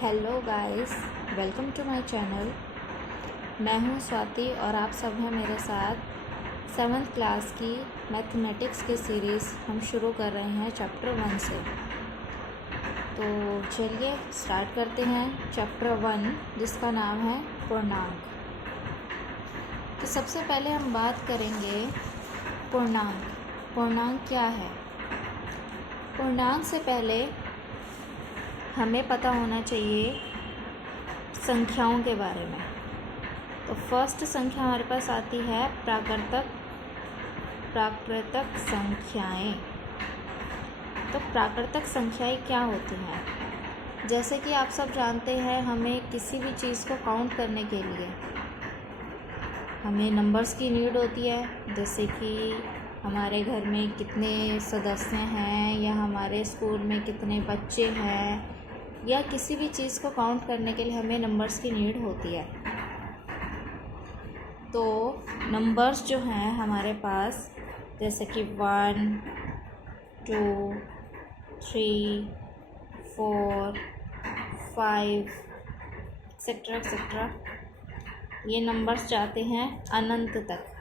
Hello guys, welcome to my channel. मैं हूं स्वाति और आप सब हैं मेरे साथ। 7th क्लास की मैथमेटिक्स की सीरीज़ हम शुरू कर रहे हैं चैप्टर 1 से। तो चलिए स्टार्ट करते हैं चैप्टर 1, जिसका नाम है पूर्णांक। तो सबसे पहले हम बात करेंगे पूर्णांक। पूर्णांक क्या है? पूर्णांक से पहले हमें पता होना चाहिए संख्याओं के बारे में। तो फर्स्ट संख्या हमारे पास आती है प्राकृतक संख्याएं। तो प्राकृतक संख्याएं क्या होती हैं? जैसे कि आप सब जानते हैं, हमें किसी भी चीज़ को काउंट करने के लिए हमें नंबर्स की नीड होती है। जैसे कि हमारे घर में कितने सदस्य हैं, या हमारे स्कूल में कितने बच्चे हैं, या किसी भी चीज़ को काउंट करने के लिए हमें नंबर्स की नीड होती है। तो नंबर्स जो हैं हमारे पास, जैसे कि 1, 2, 3, 4, 5 एक्सेट्रा, ये नंबर्स जाते हैं अनंत तक।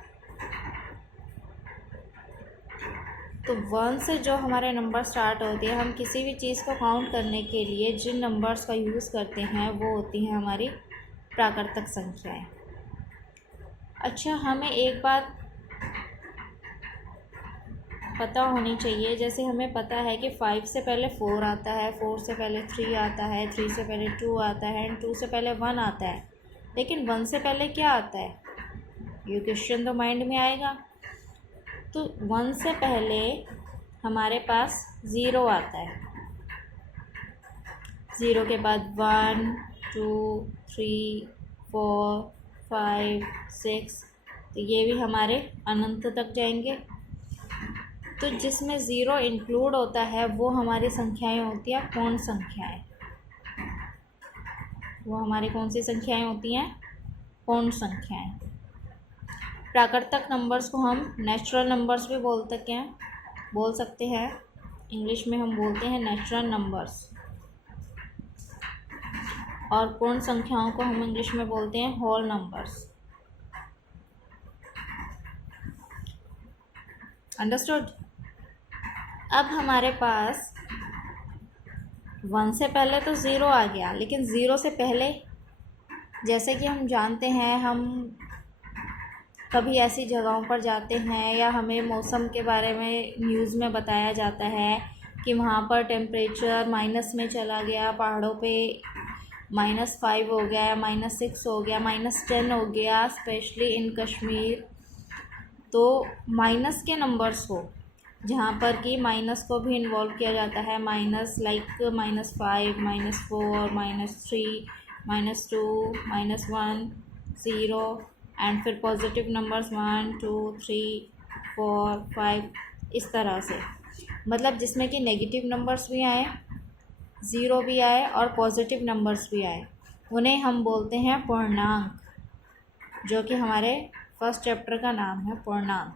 तो 1 से जो हमारे नंबर स्टार्ट होते हैं, हम किसी भी चीज़ को काउंट करने के लिए जिन नंबर्स का यूज़ करते हैं वो होती हैं हमारी प्राकृतक संख्याएं। अच्छा, हमें एक बात पता होनी चाहिए। जैसे हमें पता है कि 5 से पहले 4 आता है, 4 से पहले 3 आता है, 3 से पहले 2 आता है, एंड 2 से पहले 1 आता है। लेकिन 1 से पहले क्या आता है? ये क्वेश्चन तो माइंड में आएगा। तो 1 से पहले हमारे पास 0 आता है। 0 के बाद 1, 2, 3, 4, 5, 6, तो ये भी हमारे अनंत तक जाएंगे। तो जिसमें 0 इंक्लूड होता है वो हमारी संख्याएं होती हैं पूर्ण संख्याएं। वो हमारी कौन सी संख्याएं होती हैं? पूर्ण संख्याएं। प्राकृतक नंबर्स को हम नेचुरल नंबर्स भी बोल सकते हैं। इंग्लिश में हम बोलते हैं नेचुरल नंबर्स। और पूर्ण संख्याओं को हम इंग्लिश में बोलते हैं होल नंबर्स। अंडरस्टूड? अब हमारे पास 1 से पहले तो 0 आ गया, लेकिन 0 से पहले, जैसे कि हम जानते हैं, हम कभी ऐसी जगहों पर जाते हैं या हमें मौसम के बारे में न्यूज़ में बताया जाता है कि वहाँ पर टेम्परेचर माइनस में चला गया, पहाड़ों पे -5 हो गया, -6 हो गया, -10 हो गया, स्पेशली इन कश्मीर। तो माइनस के नंबर्स को, जहाँ पर कि माइनस को भी इन्वॉल्व किया जाता है, माइनस लाइक -5, -4, -3, -2, -1, 0, एंड फिर पॉजिटिव नंबर्स 1, 2, 3, 4, 5, इस तरह से। मतलब जिसमें कि नेगेटिव नंबर्स भी आए, 0 भी आए और पॉजिटिव नंबर्स भी आए, उन्हें हम बोलते हैं पूर्णांक, जो कि हमारे फर्स्ट चैप्टर का नाम है पूर्णांक।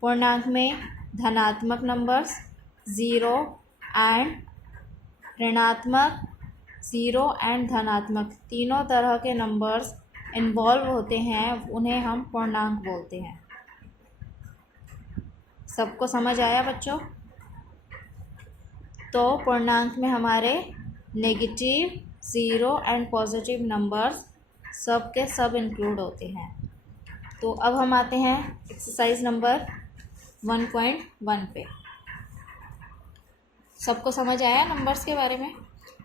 पूर्णांक में धनात्मक नंबर्स 0 एंड ऋणात्मक, 0 एंड धनात्मक, तीनों तरह के नंबर्स इन्वॉल्व होते हैं, उन्हें हम पूर्णांक बोलते हैं। सबको समझ आया बच्चों? तो पूर्णांक में हमारे नेगेटिव, 0 एंड पॉजिटिव नंबर्स सब के सब इंक्लूड होते हैं। तो अब हम आते हैं एक्सरसाइज नंबर 1.1 पे। सबको समझ आया नंबर्स के बारे में?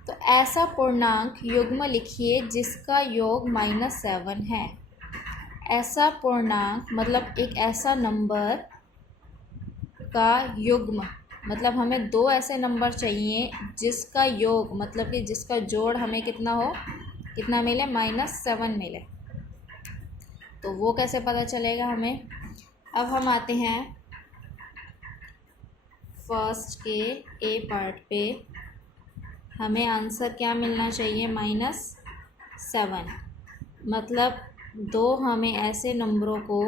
तो ऐसा पूर्णांक युग्म लिखिए जिसका योग -7 है। ऐसा पूर्णांक मतलब एक ऐसा नंबर का युग्म, मतलब हमें 2 ऐसे नंबर चाहिए जिसका योग, मतलब कि जिसका जोड़ हमें कितना मिले? -7 मिले। तो वो कैसे पता चलेगा हमें? अब हम आते हैं फर्स्ट के ए पार्ट पे। हमें आंसर क्या मिलना चाहिए? -7। मतलब 2 हमें ऐसे नंबरों को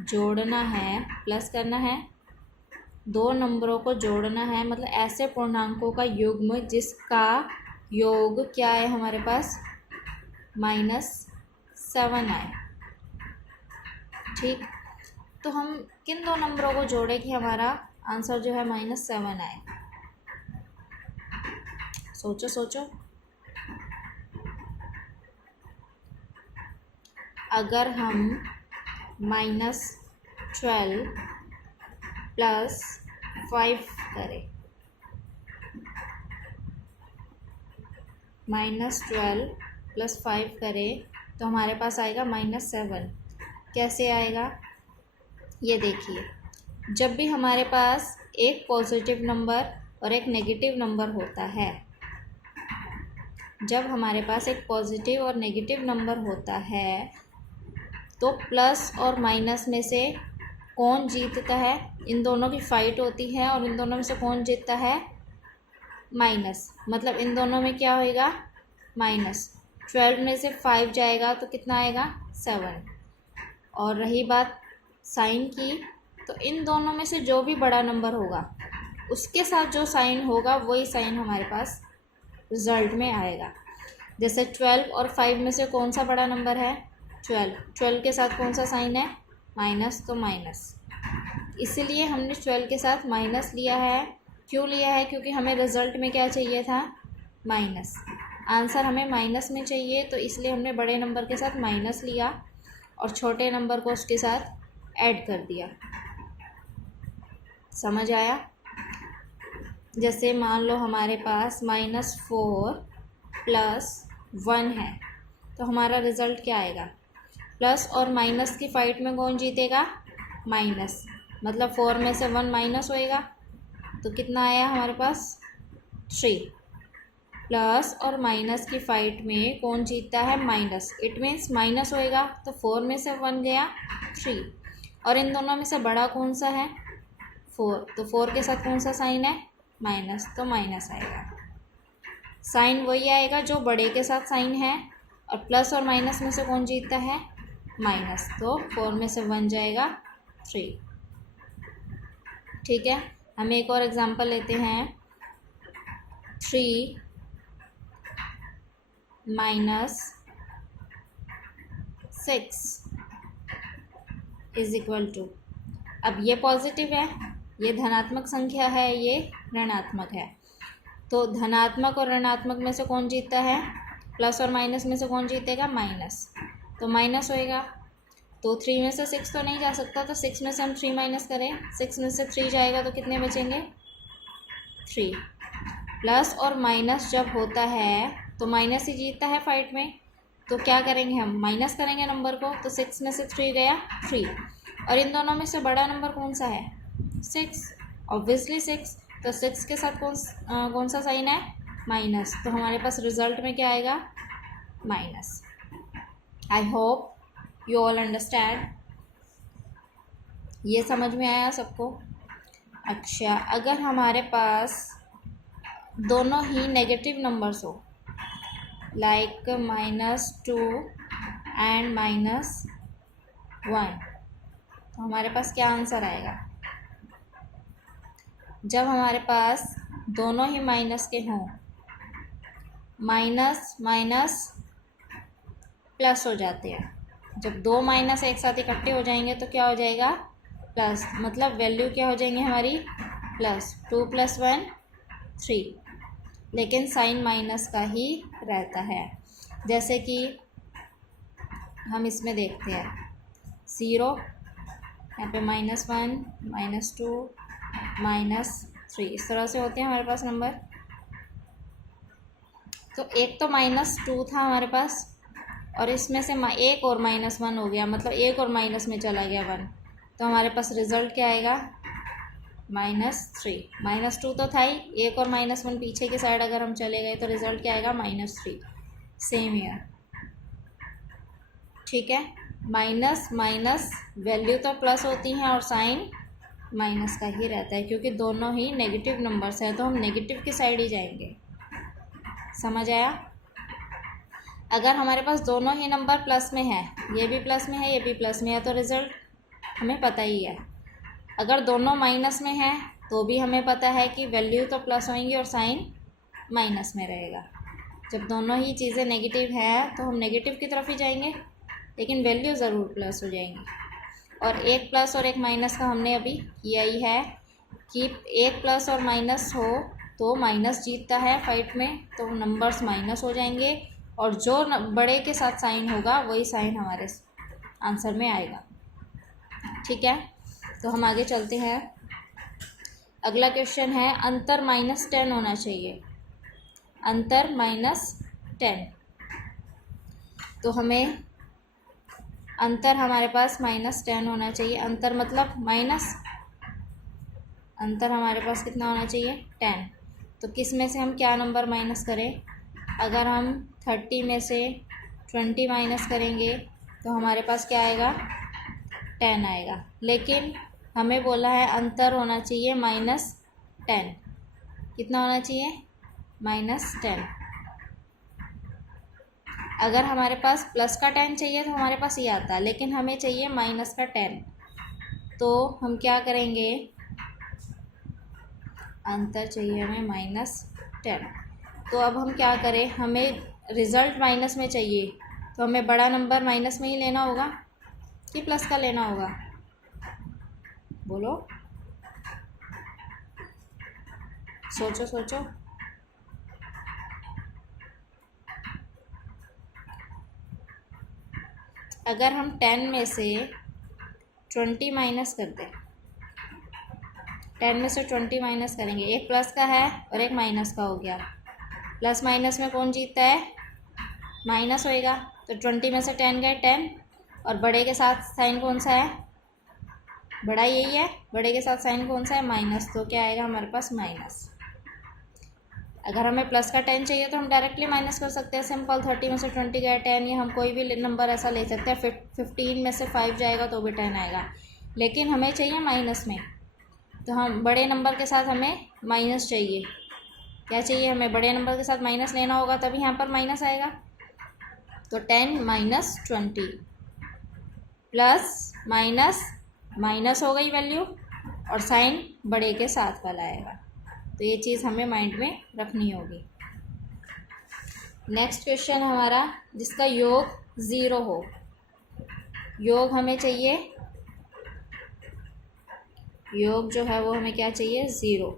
जोड़ना है, प्लस करना है। 2 नंबरों को जोड़ना है, मतलब ऐसे पूर्णांकों का युग्म जिसका योग क्या है हमारे पास, -7 आए। ठीक, तो हम किन दो नंबरों को जोड़े कि हमारा आंसर जो है -7 आए? सोचो सोचो। अगर हम -12 + 5 करें, -12 + 5 करें तो हमारे पास आएगा -7। कैसे आएगा ये देखिए, जब भी हमारे पास एक पॉजिटिव नंबर और एक नेगेटिव नंबर होता है, जब हमारे पास एक पॉजिटिव और नेगेटिव नंबर होता है तो प्लस और माइनस में से कौन जीतता है? इन दोनों की फाइट होती है और इन दोनों में से कौन जीतता है? माइनस। मतलब इन दोनों में क्या होएगा? -12 में से 5 जाएगा तो कितना आएगा? 7। और रही बात साइन की, तो इन दोनों में से जो भी बड़ा नंबर होगा उसके साथ जो साइन होगा वही साइन हमारे पास रिजल्ट में आएगा। जैसे 12 और 5 में से कौन सा बड़ा नंबर है? 12 के साथ कौन सा साइन है? माइनस, तो माइनस। इसीलिए हमने 12 के साथ माइनस लिया है। क्यों लिया है? क्योंकि हमें रिजल्ट में क्या चाहिए था? माइनस। आंसर हमें माइनस में चाहिए, तो इसलिए हमने बड़े नंबर के साथ माइनस लिया और छोटे नंबर को उसके साथ ऐड कर दिया। समझ आया? जैसे मान लो हमारे पास -4 + 1 है, तो हमारा रिज़ल्ट क्या आएगा? प्लस और माइनस की फाइट में कौन जीतेगा? माइनस। मतलब 4 में से 1 माइनस होएगा तो कितना आया हमारे पास? 3। प्लस और माइनस की फाइट में कौन जीतता है? माइनस। इट मीन्स माइनस होएगा तो 4 में से 1 गया 3, और इन दोनों में से बड़ा कौन सा है? 4। तो 4 के साथ कौन सा साइन है? माइनस, तो माइनस आएगा। साइन वही आएगा जो बड़े के साथ साइन है, और प्लस और माइनस में से कौन जीतता है? माइनस। तो 4 में से 1 जाएगा 3। ठीक है, हम एक और एग्जांपल लेते हैं। 3 - 6 = अब ये पॉजिटिव है, ये धनात्मक संख्या है, ये ऋणात्मक है। तो धनात्मक और ऋणात्मक में से कौन जीतता है? प्लस और माइनस में से कौन जीतेगा? माइनस। तो माइनस होएगा। तो 3 में से 6 तो नहीं जा सकता, तो 6 में से हम 3 माइनस करें, 6 में से 3 जाएगा तो कितने बचेंगे? 3। प्लस और माइनस जब होता है तो माइनस ही जीतता है फाइट में, तो क्या करेंगे हम? माइनस करेंगे नंबर को। तो 6 में से 3 गया 3, और इन दोनों में से बड़ा नंबर कौन सा है? 6, ऑब्वियसली 6। तो 6 के साथ कौन सा साइन है? माइनस। तो हमारे पास रिजल्ट में क्या आएगा? Minus. I hope you all understand. ये समझ में आया सबको? अच्छा, अगर हमारे पास दोनों ही नेगेटिव नंबर्स हो, लाइक -2 एंड -1, तो हमारे पास क्या आंसर आएगा? जब हमारे पास दोनों ही माइनस के हों, माइनस माइनस प्लस हो जाते हैं। जब दो माइनस एक साथ इकट्ठे हो जाएंगे तो क्या हो जाएगा? प्लस। मतलब वैल्यू क्या हो जाएंगी हमारी? प्लस। 2 + 1 3, लेकिन साइन माइनस का ही रहता है। जैसे कि हम इसमें देखते हैं 0, यहाँ पे -1 -2 -3, इस तरह से होते हैं हमारे पास नंबर। तो एक तो -2 था हमारे पास, और इसमें से एक और -1 हो गया, मतलब एक और माइनस में चला गया 1, तो हमारे पास रिजल्ट क्या आएगा? -3। -2 तो था ही, एक और -1 पीछे की साइड अगर हम चले गए तो रिजल्ट क्या आएगा? -3। Same year. ठीक है, माइनस माइनस वैल्यू तो प्लस होती हैं और साइन माइनस का ही रहता है, क्योंकि दोनों ही नेगेटिव नंबर्स हैं, तो हम नेगेटिव की साइड ही जाएंगे। समझ आया? अगर हमारे पास दोनों ही नंबर प्लस में है, ये भी प्लस में है, ये भी प्लस में है, तो रिजल्ट हमें पता ही है। अगर दोनों माइनस में है तो भी हमें पता है कि वैल्यू तो प्लस होंगी और साइन माइनस में रहेगा। जब दोनों ही चीज़ें नेगेटिव हैं तो हम नेगेटिव की तरफ ही जाएंगे, लेकिन वैल्यू ज़रूर प्लस हो जाएंगी। और एक प्लस और एक माइनस का हमने अभी किया ही है कि एक प्लस और माइनस हो तो माइनस जीतता है फाइट में, तो नंबर्स माइनस हो जाएंगे और जो बड़े के साथ साइन होगा वही साइन हमारे आंसर में आएगा। ठीक है, तो हम आगे चलते हैं। अगला क्वेश्चन है अंतर -10 होना चाहिए। अंतर -10, तो हमें अंतर हमारे पास -10 होना चाहिए। अंतर मतलब माइनस, अंतर हमारे पास कितना होना चाहिए 10। तो किस में से हम क्या नंबर माइनस करें? अगर हम 30 में से 20 माइनस करेंगे तो हमारे पास क्या आएगा 10 आएगा, लेकिन हमें बोला है अंतर होना चाहिए -10। कितना होना चाहिए -10। अगर हमारे पास प्लस का 10 चाहिए तो हमारे पास ये आता, लेकिन हमें चाहिए माइनस का 10। तो हम क्या करेंगे, अंतर चाहिए हमें -10। तो अब हम क्या करें, हमें रिज़ल्ट माइनस में चाहिए तो हमें बड़ा नंबर माइनस में ही लेना होगा कि प्लस का लेना होगा? बोलो, सोचो सोचो। अगर हम 10 में से 20 माइनस कर दें, 10 में से 20 माइनस करेंगे, एक प्लस का है और एक माइनस का हो गया। प्लस माइनस में कौन जीतता है? माइनस होएगा। तो 20 में से 10 गए 10, और बड़े के साथ साइन कौन सा है? बड़ा यही है। बड़े के साथ साइन कौन सा है? माइनस। तो क्या आएगा हमारे पास माइनस। अगर हमें प्लस का 10 चाहिए तो हम डायरेक्टली माइनस कर सकते हैं, सिंपल। 30 में से 20 गया 10, या हम कोई भी नंबर ऐसा ले सकते हैं। 15 में से 5 जाएगा तो भी 10 आएगा, लेकिन हमें चाहिए माइनस में। तो हम बड़े नंबर के साथ हमें माइनस चाहिए। क्या चाहिए हमें? बड़े नंबर के साथ माइनस लेना होगा, तभी यहाँ पर माइनस आएगा। तो 10 माइनस 20 प्लस माइनस, माइनस हो गई वैल्यू, और साइन बड़े के साथ वाला आएगा। तो ये चीज़ हमें माइंड में रखनी होगी। नेक्स्ट क्वेश्चन हमारा जिसका योग 0 हो। योग हमें चाहिए, योग जो है वो हमें क्या चाहिए 0,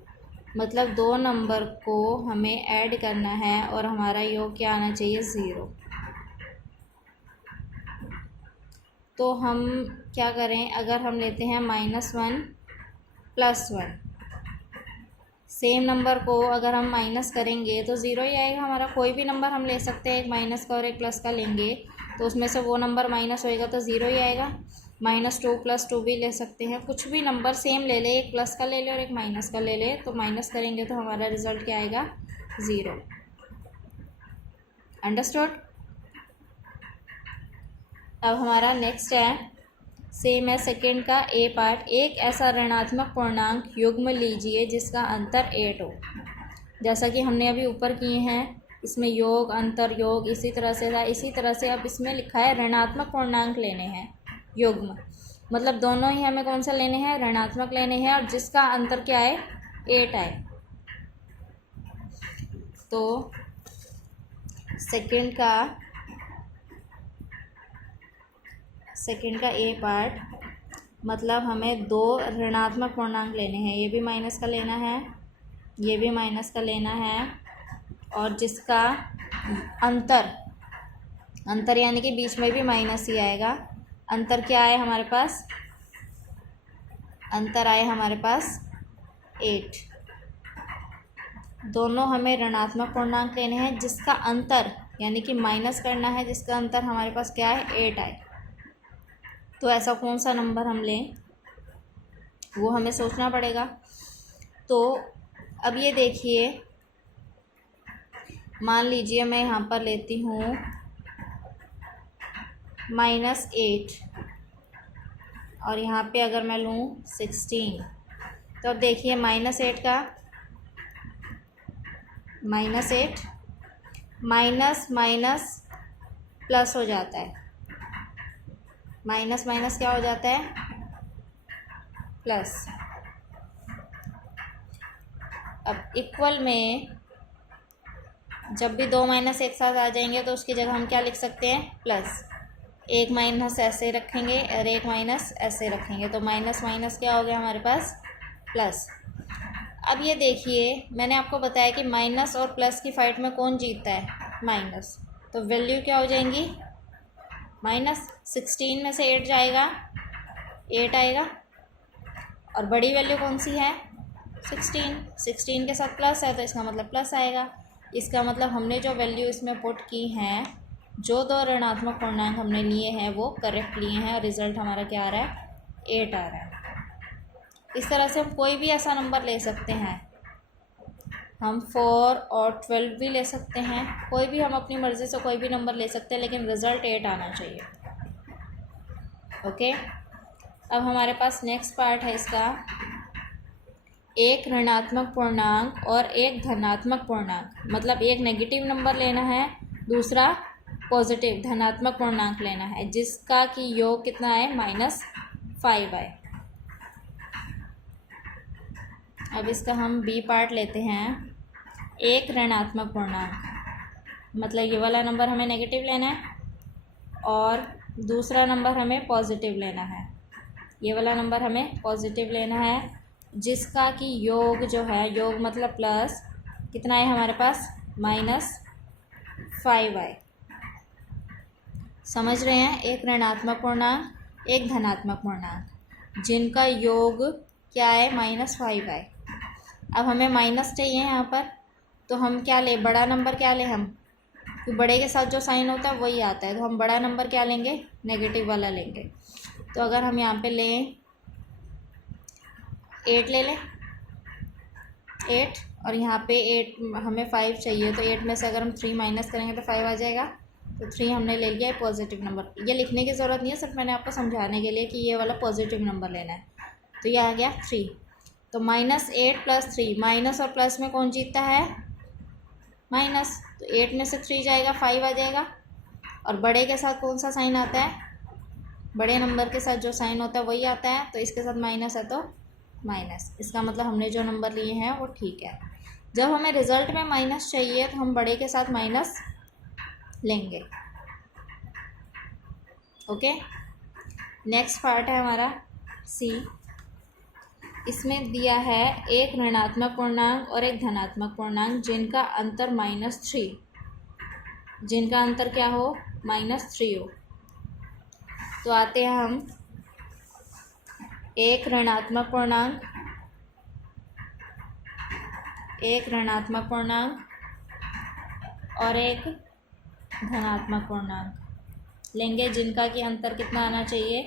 मतलब दो नंबर को हमें ऐड करना है और हमारा योग क्या आना चाहिए 0। तो हम क्या करें, अगर हम लेते हैं -1 +1, सेम नंबर को अगर हम माइनस करेंगे तो 0 ही आएगा हमारा। कोई भी नंबर हम ले सकते हैं, एक माइनस का और एक प्लस का लेंगे तो उसमें से वो नंबर माइनस होएगा तो 0 ही आएगा। -2 + 2 भी ले सकते हैं, कुछ भी नंबर सेम ले ले, एक प्लस का ले ले और एक माइनस का ले ले, तो माइनस करेंगे तो हमारा रिजल्ट क्या आएगा 0। अंडरस्टूड? अब हमारा नेक्स्ट है, सेम है सेकेंड का ए पार्ट। एक ऐसा ऋणात्मक पूर्णांक युग्म लीजिए जिसका अंतर 8 हो। जैसा कि हमने अभी ऊपर किए हैं, इसमें योग, अंतर, योग इसी तरह से था। इसी तरह से अब इसमें लिखा है ऋणात्मक पूर्णांक लेने हैं युग्म, मतलब दोनों ही हमें कौन सा लेने हैं? ऋणात्मक लेने हैं, और जिसका अंतर क्या है 8 आए। तो सेकेंड का ए पार्ट, मतलब हमें दो ऋणात्मक पूर्णांक लेने हैं। ये भी माइनस का लेना है, ये भी माइनस का लेना है, और जिसका अंतर यानी कि बीच में भी माइनस ही आएगा। अंतर क्या आए हमारे पास? अंतर आए हमारे पास 8। दोनों हमें ऋणात्मक पूर्णांक लेने हैं, जिसका अंतर यानी कि माइनस करना है, जिसका अंतर हमारे पास क्या है 8 आए। तो ऐसा कौन सा नंबर हम लें वो हमें सोचना पड़ेगा। तो अब ये देखिए, मान लीजिए मैं यहाँ पर लेती हूँ -8, और यहाँ पे अगर मैं लूँ 16, तो अब देखिए -8 का -8 माइनस माइनस प्लस हो जाता है, माइनस माइनस क्या हो जाता है? प्लस। अब इक्वल में जब भी दो माइनस एक साथ आ जाएंगे तो उसकी जगह हम क्या लिख सकते हैं, प्लस। एक माइनस ऐसे रखेंगे और एक माइनस ऐसे रखेंगे, तो माइनस माइनस क्या हो गया हमारे पास, प्लस। अब ये देखिए, मैंने आपको बताया कि माइनस और प्लस की फाइट में कौन जीतता है, माइनस। तो वैल्यू क्या हो जाएंगी, माइनस। 16 में से 8 जाएगा, 8 आएगा। और बड़ी वैल्यू कौन सी है, 16। 16 के साथ प्लस है तो इसका मतलब प्लस आएगा। इसका मतलब हमने जो वैल्यू इसमें पुट की हैं, जो दो ऋणात्मक पूर्णांक हमने लिए हैं वो करेक्ट लिए हैं, और रिज़ल्ट हमारा क्या आ रहा है, 8 आ रहा है। इस तरह से हम कोई भी ऐसा नंबर ले सकते हैं, हम 4 और 12 भी ले सकते हैं, कोई भी हम अपनी मर्ज़ी से कोई भी नंबर ले सकते हैं, लेकिन रिज़ल्ट 8 आना चाहिए। ओके, अब हमारे पास नेक्स्ट पार्ट है इसका, एक ऋणात्मक पूर्णांक और एक धनात्मक पूर्णांक। मतलब एक नेगेटिव नंबर लेना है, दूसरा पॉजिटिव धनात्मक पूर्णांक लेना है, जिसका कि योग कितना है, -5 है। अब इसका हम बी पार्ट लेते हैं। एक ऋणात्मक पूर्णांक मतलब ये वाला नंबर हमें नेगेटिव लेना है और दूसरा नंबर हमें पॉजिटिव लेना है। ये वाला नंबर हमें पॉजिटिव लेना है, जिसका कि योग जो है, योग मतलब प्लस, कितना है हमारे पास, -5 है। समझ रहे हैं, एक ऋणात्मक पूर्णांक एक धनात्मक पूर्णांक जिनका योग क्या है, -5 है। अब हमें माइनस चाहिए यहाँ पर, तो हम क्या ले, बड़ा नंबर क्या लें हम, तो बड़े के साथ जो साइन होता है वही आता है, तो हम बड़ा नंबर क्या लेंगे, नेगेटिव वाला लेंगे। तो अगर हम यहाँ पे लें 8 ले लें, 8, और यहाँ पे 8 हमें 5 चाहिए, तो 8 में से अगर हम 3 माइनस करेंगे तो 5 आ जाएगा। तो 3 हमने ले लिया है पॉजिटिव नंबर। ये लिखने की ज़रूरत नहीं है, सिर्फ मैंने आपको समझाने के लिए कि ये वाला पॉजिटिव नंबर लेना है। तो ये आ गया 3। तो -8 + 3, माइनस और प्लस में कौन जीतता है, माइनस। तो 8 में से 3 जाएगा, 5 आ जाएगा। और बड़े के साथ कौन सा साइन आता है, बड़े नंबर के साथ जो साइन होता है वही आता है, तो इसके साथ माइनस है तो माइनस। इसका मतलब हमने जो नंबर लिए हैं वो ठीक है। जब हमें रिजल्ट में माइनस चाहिए तो हम बड़े के साथ माइनस लेंगे। ओके, नेक्स्ट पार्ट है हमारा सी। इसमें दिया है एक ऋणात्मक पूर्णांक और एक धनात्मक पूर्णांक जिनका अंतर -3, जिनका अंतर क्या हो, -3 हो। तो आते हैं हम, एक ऋणात्मक पूर्णांक, एक ऋणात्मक पूर्णांक और एक धनात्मक पूर्णांक लेंगे, जिनका कि अंतर कितना आना चाहिए,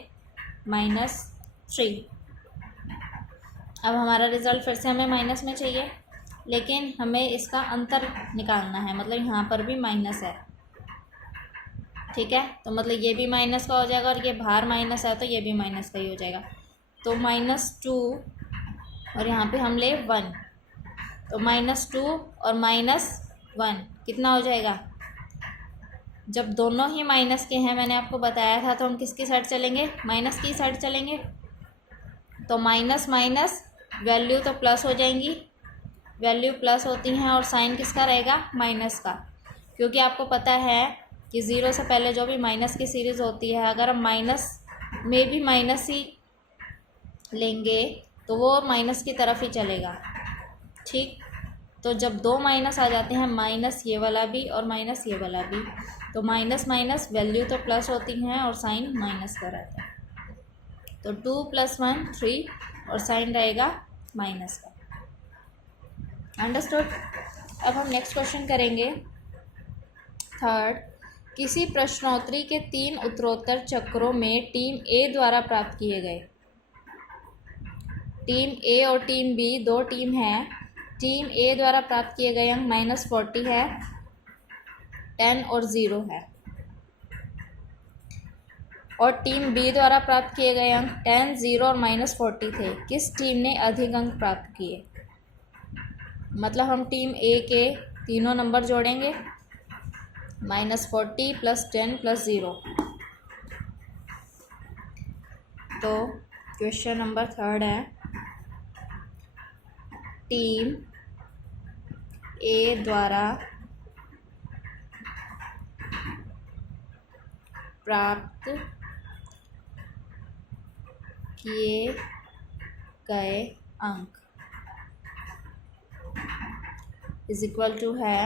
-3। अब हमारा रिजल्ट फिर से हमें माइनस में चाहिए, लेकिन हमें इसका अंतर निकालना है, मतलब यहाँ पर भी माइनस है, ठीक है। तो मतलब ये भी माइनस का हो जाएगा और ये बाहर माइनस है तो ये भी माइनस का ही हो जाएगा। तो -2 और यहाँ पे हम ले 1, तो -2 और -1 कितना हो जाएगा। जब दोनों ही माइनस के हैं, मैंने आपको बताया था, तो हम किसकी साइड चलेंगे, माइनस की साइड चलेंगे। तो माइनस माइनस वैल्यू तो प्लस हो जाएंगी, वैल्यू प्लस होती हैं और साइन किसका रहेगा, माइनस का। क्योंकि आपको पता है कि 0 से पहले जो भी माइनस की सीरीज़ होती है, अगर हम माइनस में भी माइनस ही लेंगे तो वो माइनस की तरफ ही चलेगा, ठीक। तो जब दो माइनस आ जाते हैं, माइनस ये वाला भी और माइनस ये वाला भी, तो माइनस माइनस वैल्यू तो प्लस होती हैं और साइन माइनस का रहता है। तो 2 + 1 3 और साइन रहेगा माइनस का। अंडरस्टूड। अब हम नेक्स्ट क्वेश्चन करेंगे, थर्ड। किसी प्रश्नोत्तरी के 3 उत्तरोत्तर चक्रों में टीम ए द्वारा प्राप्त किए गए, टीम ए और टीम बी दो टीम है। टीम ए द्वारा प्राप्त किए गए अंक -40 है, 10 और 0 है, और टीम बी द्वारा प्राप्त किए गए अंक 10, 0 और -40 थे। किस टीम ने अधिक अंक प्राप्त किए। मतलब हम टीम ए के तीनों नंबर जोड़ेंगे, -40 + 10 + 0। तो क्वेश्चन नंबर 3 है, टीम ए द्वारा प्राप्त किए गए अंक इज इक्वल टू है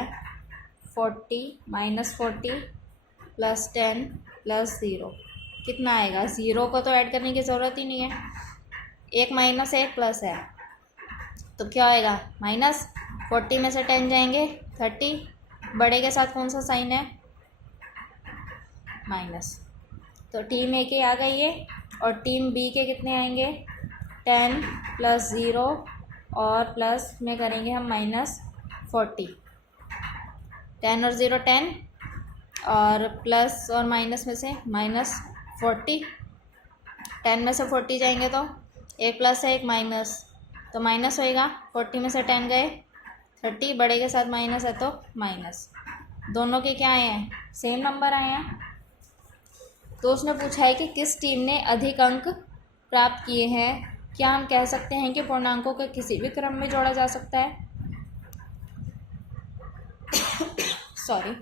40 - 40 + 10 + 0। कितना आएगा? ज़ीरो को तो ऐड करने की ज़रूरत ही नहीं है, एक माइनस एक प्लस है, तो क्या आएगा? -40 में से 10 जाएंगे 30, बड़े के साथ कौन सा साइन है? माइनस। तो टीम ए के आ गई है और टीम बी के कितने आएंगे? 10 + 0 और प्लस में करेंगे हम -40। 10 और 0 10 और प्लस और माइनस में से -40। 10 में से 40 जाएंगे तो एक प्लस है एक माइनस, तो माइनस होएगा। 40 में से 10 गए 30, बड़े के साथ माइनस है तो माइनस। दोनों के क्या आए हैं? सेम नंबर आए हैं। तो उसने पूछा है कि किस टीम ने अधिक अंक प्राप्त किए हैं। क्या हम कह सकते हैं कि पूर्णांकों को किसी भी क्रम में जोड़ा जा सकता है? सॉरी।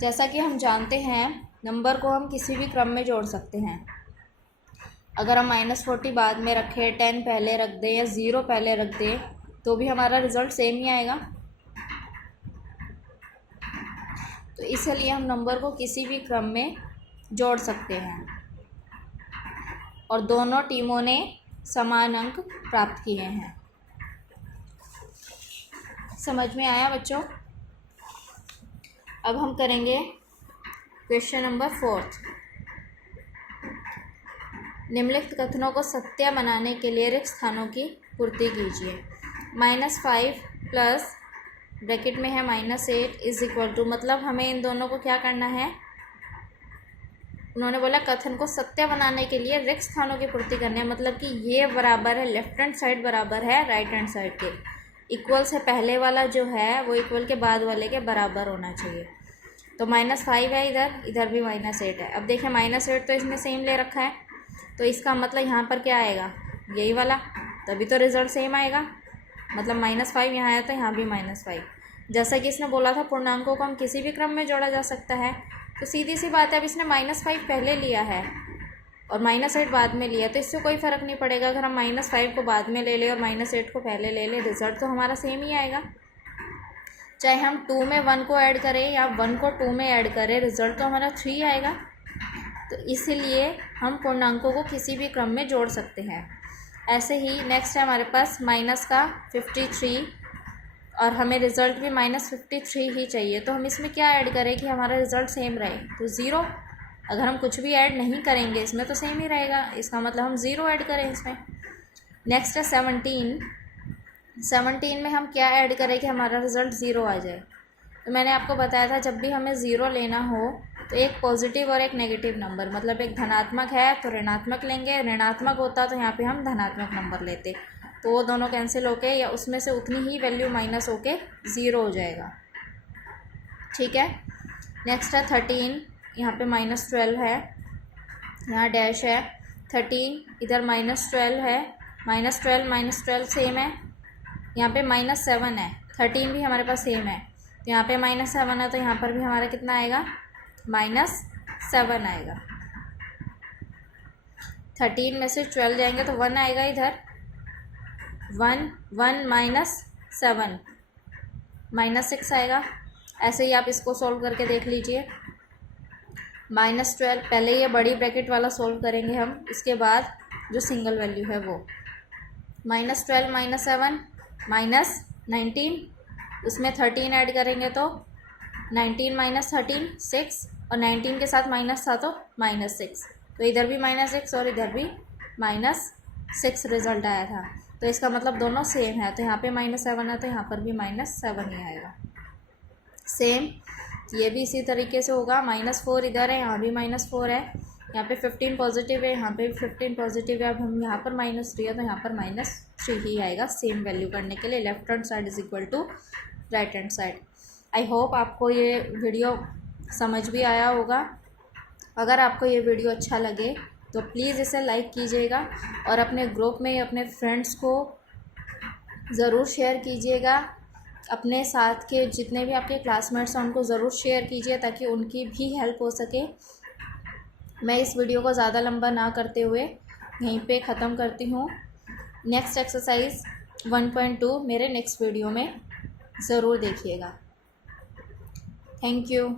जैसा कि हम जानते हैं नंबर को हम किसी भी क्रम में जोड़ सकते हैं। अगर हम -40 बाद में रखें, 10 पहले रख दें या 0 पहले रख दें तो भी हमारा रिजल्ट सेम ही आएगा। तो इसलिए हम नंबर को किसी भी क्रम में जोड़ सकते हैं और दोनों टीमों ने समान अंक प्राप्त किए हैं। समझ में आया बच्चों? अब हम करेंगे क्वेश्चन नंबर 4। निम्नलिखित कथनों को सत्य बनाने के लिए रिक्त स्थानों की पूर्ति कीजिए। -5 प्लस ब्रैकेट में है -8 इज इक्वल टू, मतलब हमें इन दोनों को क्या करना है? उन्होंने बोला कथन को सत्य बनाने के लिए रिक्त स्थानों की पूर्ति करनी है, मतलब कि ये बराबर है, लेफ्ट हैंड साइड बराबर है राइट हैंड साइड के। इक्वल से पहले वाला जो है वो इक्वल के बाद वाले के बराबर होना चाहिए। तो -5 है इधर, इधर भी -8 है। अब देखें -8 तो इसने सेम ले रखा है, तो इसका मतलब यहाँ पर क्या आएगा? यही वाला, तभी तो रिजल्ट सेम आएगा। मतलब -5 यहाँ आया तो यहाँ भी -5। जैसा कि इसने बोला था पूर्णांकों को हम किसी भी क्रम में जोड़ा जा सकता है, तो सीधी सी बात है। अब इसने -5 पहले लिया है और -8 बाद में लिया, तो इससे कोई फ़र्क नहीं पड़ेगा। अगर हम -5 को बाद में ले लें और -8 को पहले ले लें, रिजल्ट तो हमारा सेम ही आएगा। चाहे हम 2 में 1 को ऐड करें या 1 को 2 में ऐड करें, रिजल्ट तो हमारा 3 आएगा। तो इसीलिए हम पूर्णांकों को किसी भी क्रम में जोड़ सकते हैं। ऐसे ही नेक्स्ट है हमारे पास माइनस का 53 और हमें रिज़ल्ट भी -53 ही चाहिए। तो हम इसमें क्या ऐड करें कि हमारा रिज़ल्ट सेम रहे? तो 0। अगर हम कुछ भी ऐड नहीं करेंगे इसमें तो सेम ही रहेगा, इसका मतलब हम 0 ऐड करें इसमें। नेक्स्ट है 17 में हम क्या ऐड करें कि हमारा रिज़ल्ट 0 आ जाए? तो मैंने आपको बताया था जब भी हमें 0 लेना हो तो एक पॉजिटिव और एक नेगेटिव नंबर, मतलब एक धनात्मक है तो ऋणात्मक लेंगे, ऋणात्मक होता तो यहाँ पे हम धनात्मक नंबर लेते, तो वो दोनों कैंसिल होके या उसमें से उतनी ही वैल्यू माइनस होके 0 हो जाएगा। ठीक है। नेक्स्ट है 13, यहाँ पे -12 है, यहाँ डैश है। 13 इधर -12 है, -12 सेम है। यहाँ पे -7 है, 13 भी हमारे पास सेम है, तो यहाँ पे -7 है, तो यहाँ पर भी हमारा कितना आएगा? -7 आएगा। 13 में से 12 जाएंगे तो 1 आएगा इधर, 1 -7 -6 आएगा। ऐसे ही आप इसको सोल्व करके देख लीजिए। -12 पहले ये बड़ी ब्रैकेट वाला सोल्व करेंगे हम, इसके बाद जो सिंगल वैल्यू है वो। -12 -7 -19, उसमें 13 ऐड करेंगे तो 19 - 13 6, और 19 के साथ माइनस था तो -6, तो इधर भी -6 और इधर भी -6 रिजल्ट आया था। तो इसका मतलब दोनों सेम है, तो यहाँ पे -7 है तो यहाँ पर भी -7 ही आएगा। सेम ये भी इसी तरीके से होगा। -4 इधर है, यहाँ भी -4 है, यहाँ पे 15 पॉजिटिव है, यहाँ पे भी 15 पॉजिटिव है। अब हम यहाँ पर -3 है तो यहाँ पर -3 ही आएगा सेम वैल्यू करने के लिए। Left hand side is equal to right hand side. I hope आपको ये वीडियो समझ भी आया होगा। अगर आपको ये वीडियो अच्छा लगे तो प्लीज़ इसे लाइक कीजिएगा और अपने ग्रुप में अपने फ्रेंड्स को ज़रूर शेयर कीजिएगा अपने साथ के जितने भी आपके क्लासमेट्स हैं उनको ज़रूर शेयर कीजिए ताकि उनकी भी हेल्प हो सके। मैं इस वीडियो को ज़्यादा लंबा ना करते हुए यहीं पे ख़त्म करती हूँ। नेक्स्ट एक्सरसाइज 1.2 मेरे नेक्स्ट वीडियो में ज़रूर देखिएगा। Thank you.